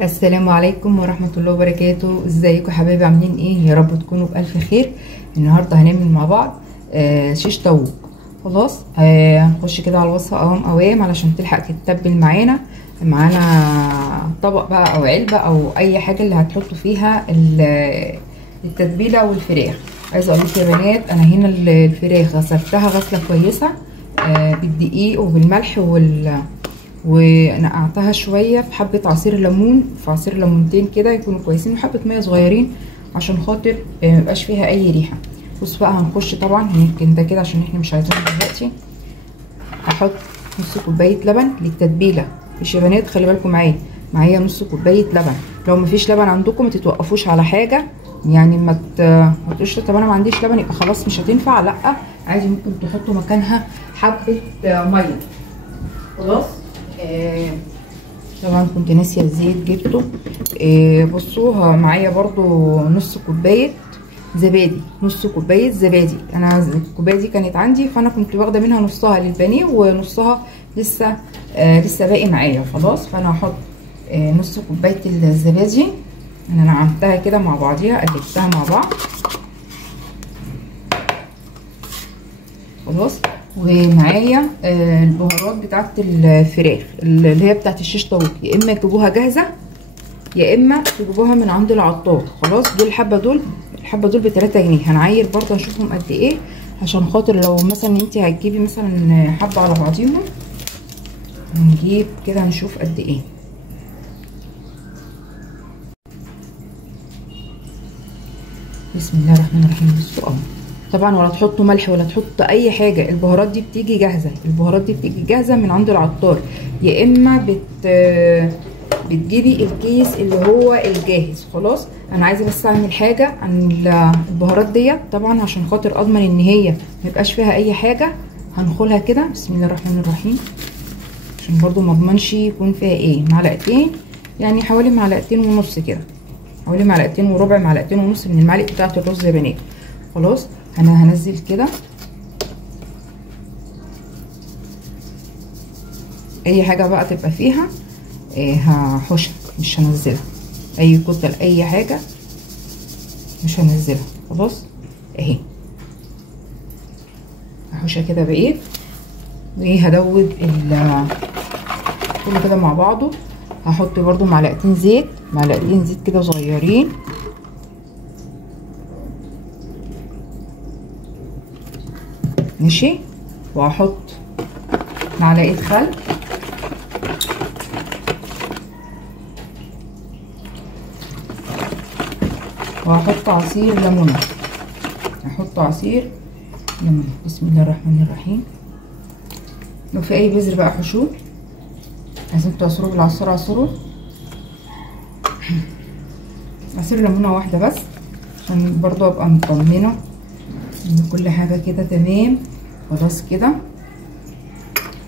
السلام عليكم ورحمة الله وبركاته. ازيكم يا حبايبي؟ عاملين ايه؟ يا رب تكونوا بألف خير. النهاردة هنعمل مع بعض شيش طاووق. خلاص هنخش كده على الوصفة اوام علشان تلحق تتبل معانا طبق بقى او علبة او اي حاجة اللي هتحطوا فيها التتبيلة والفراخ. عايزة اقول لكم يا بنات، انا هنا الفراخ غسلتها غسلة كويسة بالدقيق وبالملح ونقعتها شويه في حبه عصير ليمون، في عصير ليمونتين كده يكونوا كويسين، وحبه ميه صغيرين عشان خاطر ميبقاش فيها اي ريحه. بص بقى، هنخش طبعا يمكن ده كده عشان احنا مش عايزينه دلوقتي. هحط نص كوبايه لبن للتتبيله. مش يا بنات خلي بالكم معايا نص كوبايه لبن. لو مفيش لبن عندكم ما تتوقفوش على حاجه، يعني ما تقولوش طب انا ما عنديش لبن يبقى خلاص مش هتنفع، لا عادي ممكن تحطوا مكانها حبه ميه. خلاص طبعا كنت ناسيه الزيت جبته. بصوا معايا برضو نص كوبايه زبادي، نص كوبايه زبادي. انا الكوبايه دي كانت عندي فانا كنت واخده منها نصها للبانيه ونصها لسه باقي معايا. خلاص فانا هحط نص كوبايه الزبادي. انا نعمتها كده مع بعضيها، قلبتها مع بعض. خلاص ومعايا البهارات بتاعت الفراخ اللي هي بتاعت الشيش طاووق، يا اما تجيبوها جاهزه يا اما تجيبوها من عند العطار. خلاص دول الحبه دول ب3 جنيه. هنعاير برضه نشوفهم قد ايه عشان خاطر لو مثلا انت هتجيبي مثلا حبه على بعضيهم، هنجيب كده نشوف قد ايه. بسم الله الرحمن الرحيم. بصوا طبعا ولا تحطوا ملح ولا تحطوا اي حاجه، البهارات دي بتيجي جاهزه من عند العطار، يا اما بتجيبي الكيس اللي هو الجاهز. خلاص انا عايزه بس اعمل حاجه عن البهارات ديت طبعا عشان خاطر اضمن ان هي ما يبقاش فيها اي حاجه. هنخلها كده بسم الله الرحمن الرحيم عشان برضو ما اضمنش يكون فيها ايه. معلقتين، يعني حوالي معلقتين ونص كده، حوالي معلقتين وربع، معلقتين ونص من المعلقه بتاعه الرز يا بنات. خلاص انا هنزل كده اي حاجه بقى تبقى فيها هحوشها، مش هنزلها اي كتل اي حاجه مش هنزلها. خلاص اهي هحوشها كده بايه، وهدوب كله كده مع بعضه. هحط برضو معلقتين زيت كده صغيرين، ماشي، وهحط معلقه خل، وهحط عصير ليمونه، بسم الله الرحمن الرحيم. لو في اي بذر بقى حشوه، عايزين تعصروه بالعصاره عصروه. عصير ليمونه واحده بس عشان برضو ابقى مطمنه ان كل حاجه كده تمام. خلاص كده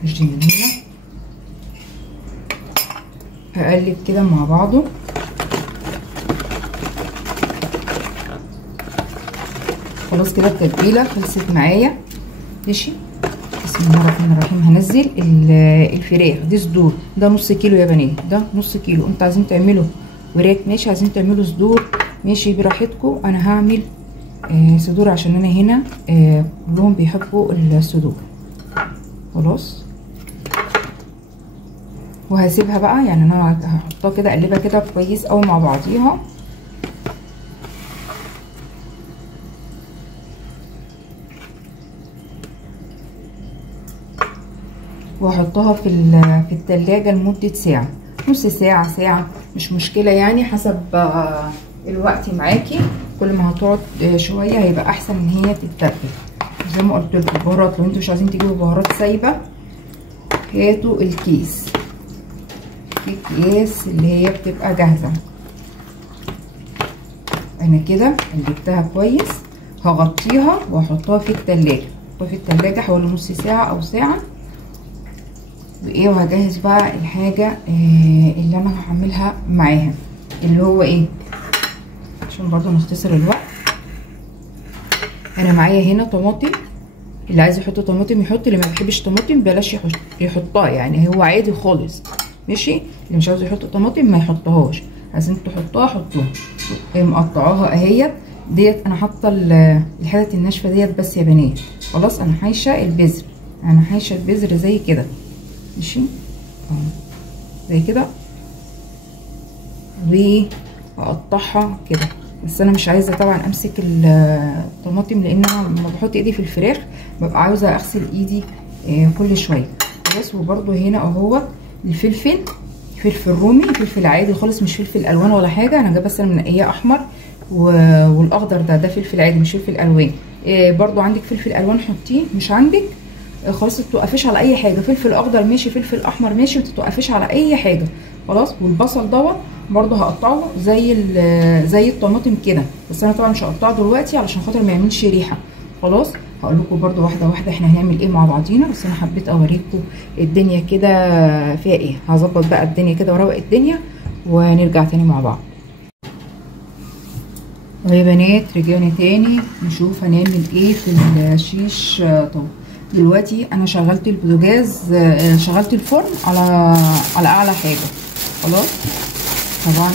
مش من هنا، هقلب كده مع بعضه. خلاص كده التتبيله خلصت معايا، ماشي. بسم الله الرحمن الرحيم. هنزل الفراخ دي صدور، ده نص كيلو يا بنات، ده نص كيلو. انتوا عايزين تعملوا وراك ماشي، عايزين تعملوا صدور ماشي براحتكم. انا هعمل صدور عشان انا هنا كلهم بيحبوا الصدور. خلاص وهسيبها بقى، يعني انا هحطها كده اقلبها كده كويس قوي مع بعضيها. واحطها في التلاجة لمدة ساعة، نص ساعة مش مشكلة، يعني حسب الوقت معاكي. كل ما هتقعد شوية هيبقى احسن ان هي تتبل. زي ما قلت لكم البهارات لو انتوا مش عايزين تجيبوا بهارات سايبة، هاتوا الكيس اللي هي بتبقى جاهزة. انا كده قلبتها كويس، هغطيها واحطها في التلاجة حوالي نص ساعة او ساعة. وايه وهجهز بقى الحاجه اللي انا هعملها معاها، اللي هو ايه عشان برضو نختصر الوقت. انا معايا هنا طماطم، اللي عايز يحط طماطم يحط، اللي ما بيحبش طماطم بلاش يحطها، يعني هو عادي خالص، ماشي. اللي مش عاوز يحط طماطم ما يحطهاش، عايزين تحطوها حطوها. مقطعاها اهيت. ديت انا حاطه الحتت الناشفه ديت بس يا بنات. خلاص انا حايشه البذر، انا حايشه البذر زي كده ماشي اهو زي كده، واقطعها كده. بس انا مش عايزه طبعا امسك الطماطم، لان انا لما بحط ايدي في الفراخ ببقى عاوزه اغسل ايدي كل شويه. خلاص. وبرده هنا اهو الفلفل، فلفل رومي، فلفل عادي خالص مش فلفل الوان ولا حاجه. انا جايبه بس منقيه احمر، والاخضر ده فلفل عادي مش فلفل الوان. برضو عندك فلفل الوان حطيه، مش عندك خلاص متتوقفيش على اي حاجه. فلفل اخضر ماشي، فلفل احمر ماشي، متتوقفيش على اي حاجه. خلاص. والبصل دوت برضو هقطعه زي الطماطم كده، بس انا طبعا مش هقطعه دلوقتي علشان خاطر ما يعملش ريحه. خلاص. هقول لكم برضو واحده واحده احنا هنعمل ايه مع بعضينا، بس انا حبيت اوريكم الدنيا كده فيها ايه. هظبط بقى الدنيا كده واروق الدنيا ونرجع تاني مع بعض. ويا بنات رجعنا تاني نشوف هنعمل ايه في الشيش طاووق. دلوقتي انا شغلت البوتاجاز، شغلت الفرن على اعلى حاجه. خلاص. طبعا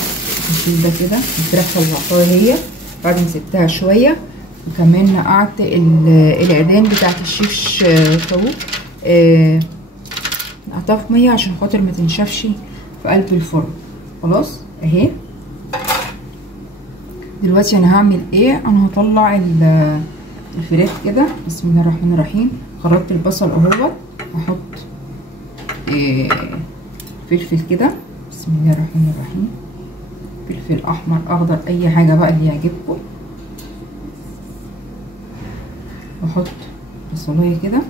الشيش ده كده الفراخ طلعتها هي بعد ما سبتها شويه، وكمان نقعت العيدان بتاعت الشيش طاووق، نقعتها في ميه عشان خاطر ما تنشفش في قلب الفرن. خلاص اهي. دلوقتي انا هعمل ايه، انا هطلع الفراخ كده. بسم الله الرحمن الرحيم. خرجت البصل اهوت، هحط فلفل كده. بسم الله الرحمن الرحيم. فلفل احمر اخضر اي حاجه بقى اللي يعجبكم. واحط بصلايه كده،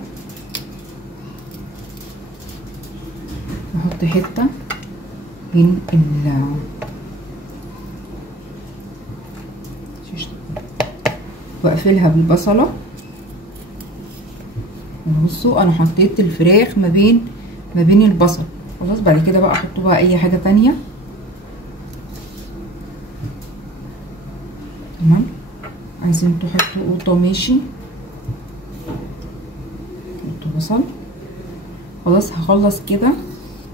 واحط حته من واقفلها بالبصله. بصوا انا حطيت الفراخ ما بين البصل. خلاص. بعد كده بقى احط بقى اي حاجه تانية. تمام. عايزين تحطوا قوطه ماشي، حطوا بصل. خلاص هخلص كده،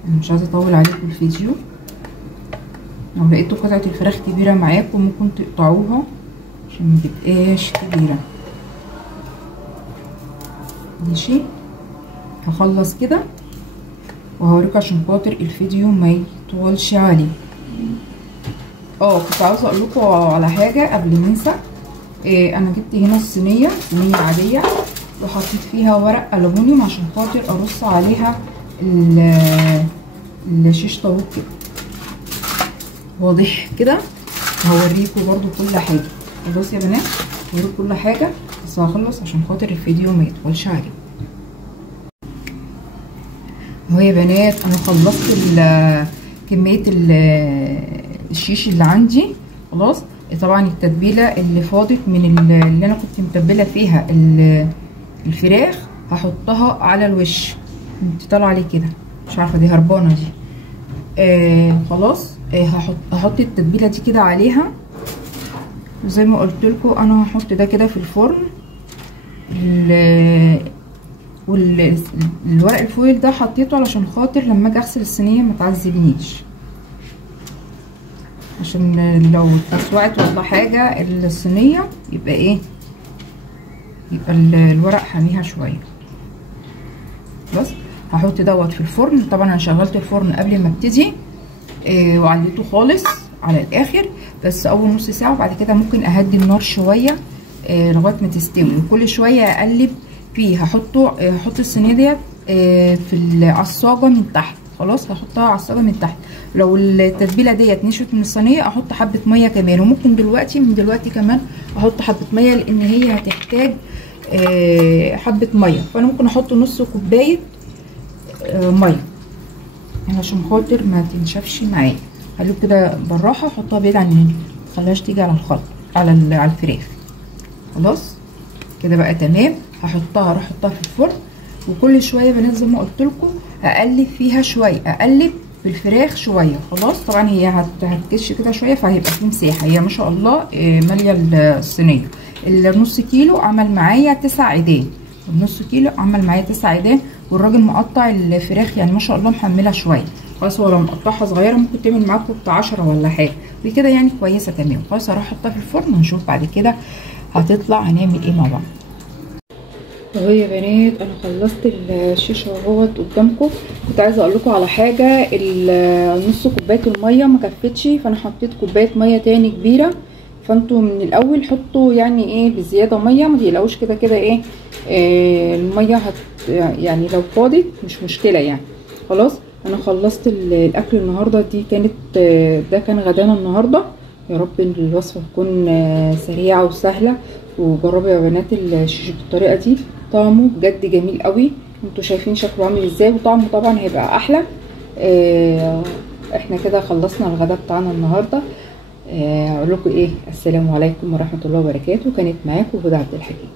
انا مش عايزه اطول عليكم الفيديو. لو لقيتوا قطعه الفراخ كبيره معاكم ممكن تقطعوها عشان متبقاش كبيره. ماشي. هخلص كده وهوريكم عشان خاطر الفيديو ما يطولش عليه. كنت عاوزه اقول لكم على حاجه قبل ما انسى. انا جبت هنا صينيه عاديه، وحطيت فيها ورق الومنيوم عشان خاطر ارص عليها الشيش طاووق كده. واضح كده. هوريكم برضو كل حاجه. خلاص يا بنات هوريكم كل حاجه، بس هخلص عشان خاطر الفيديو ما يطولش عليه. اهو يا بنات انا خلصت كميه الشيش اللي عندي. خلاص. طبعا التتبيله اللي فاضت من اللي انا كنت متبله فيها الفراخ هحطها على الوش. انت طالعه عليه كده مش عارفه دي هربانه دي. خلاص. هحط التتبيله دي كده عليها، وزي ما قلت لكم انا هحط ده كده في الفرن. والورق الفويل ده حطيته علشان خاطر لما اجي اغسل الصينيه ما تعذبنيش، عشان لو اتسوعت ولا حاجه الصينيه يبقى ايه، يبقى الورق حاميها شويه. بس هحط دوت في الفرن. طبعا انا شغلت الفرن قبل ما ابتدي وعليته خالص على الاخر، بس اول نص ساعه، وبعد كده ممكن اهدي النار شويه لغايه ما تستوي. وكل شويه اقلب فيه. هحط الصينيه ديت في العصاجه من تحت. خلاص. هحطها عصاجه من تحت. لو التتبيله ديت نشفت من الصينيه احط حبه ميه كمان، وممكن من دلوقتي كمان احط حبه ميه، لان هي هتحتاج حبه ميه. فانا ممكن احط نص كوبايه ميه علشان خاطر ما تنشفش معايا. خليه كده بالراحه، احطها بعيد عن مخليهاش تيجي على الخلط على الفراخ. خلاص كده بقى تمام. اروح احطها في الفرن، وكل شويه بنات زي ما قلت لكم اقلب فيها شويه، اقلب في الفراخ شويه. خلاص. طبعا هي هتكش كده شويه، فهيبقى في مساحه. هي ما شاء الله ماليه الصينيه. النص كيلو عمل معايا 9 عيدان. النص كيلو عمل معايا 9 عيدان، والراجل مقطع الفراخ يعني ما شاء الله محمله شويه. خلاص. هو لو مقطعها صغيره ممكن تعمل معاكم بتاع 10 ولا حاجه، دي كده يعني كويسه تمام. خلاص هروح احطها في الفرن ونشوف بعد كده هتطلع هنعمل ايه مع بعض. اهو يا بنات انا خلصت الشيشه اهوت قدامكم. كنت عايزه اقول لكم على حاجه، نص كوبايه الميه ما كفتش، فانا حطيت كوبايه ميه تاني كبيره. فانتوا من الاول حطوا يعني ايه بزياده ميه، ما تقلقوش كده كده ايه الميه يعني لو فاضت مش مشكله يعني. خلاص انا خلصت الاكل النهارده. دي كانت ده كان غدانا النهارده. يا رب ان الوصفه تكون سريعه وسهله، وجربوا يا بنات الشيش بالطريقه دي، طعمه بجد جميل قوي. انتوا شايفين شكله عامل ازاي، وطعمه طبعا هيبقى احلى. احنا كده خلصنا الغدا بتاعنا النهارده. اقول لكم ايه، السلام عليكم ورحمه الله وبركاته. كانت معاكم هدى عبد الحكيم.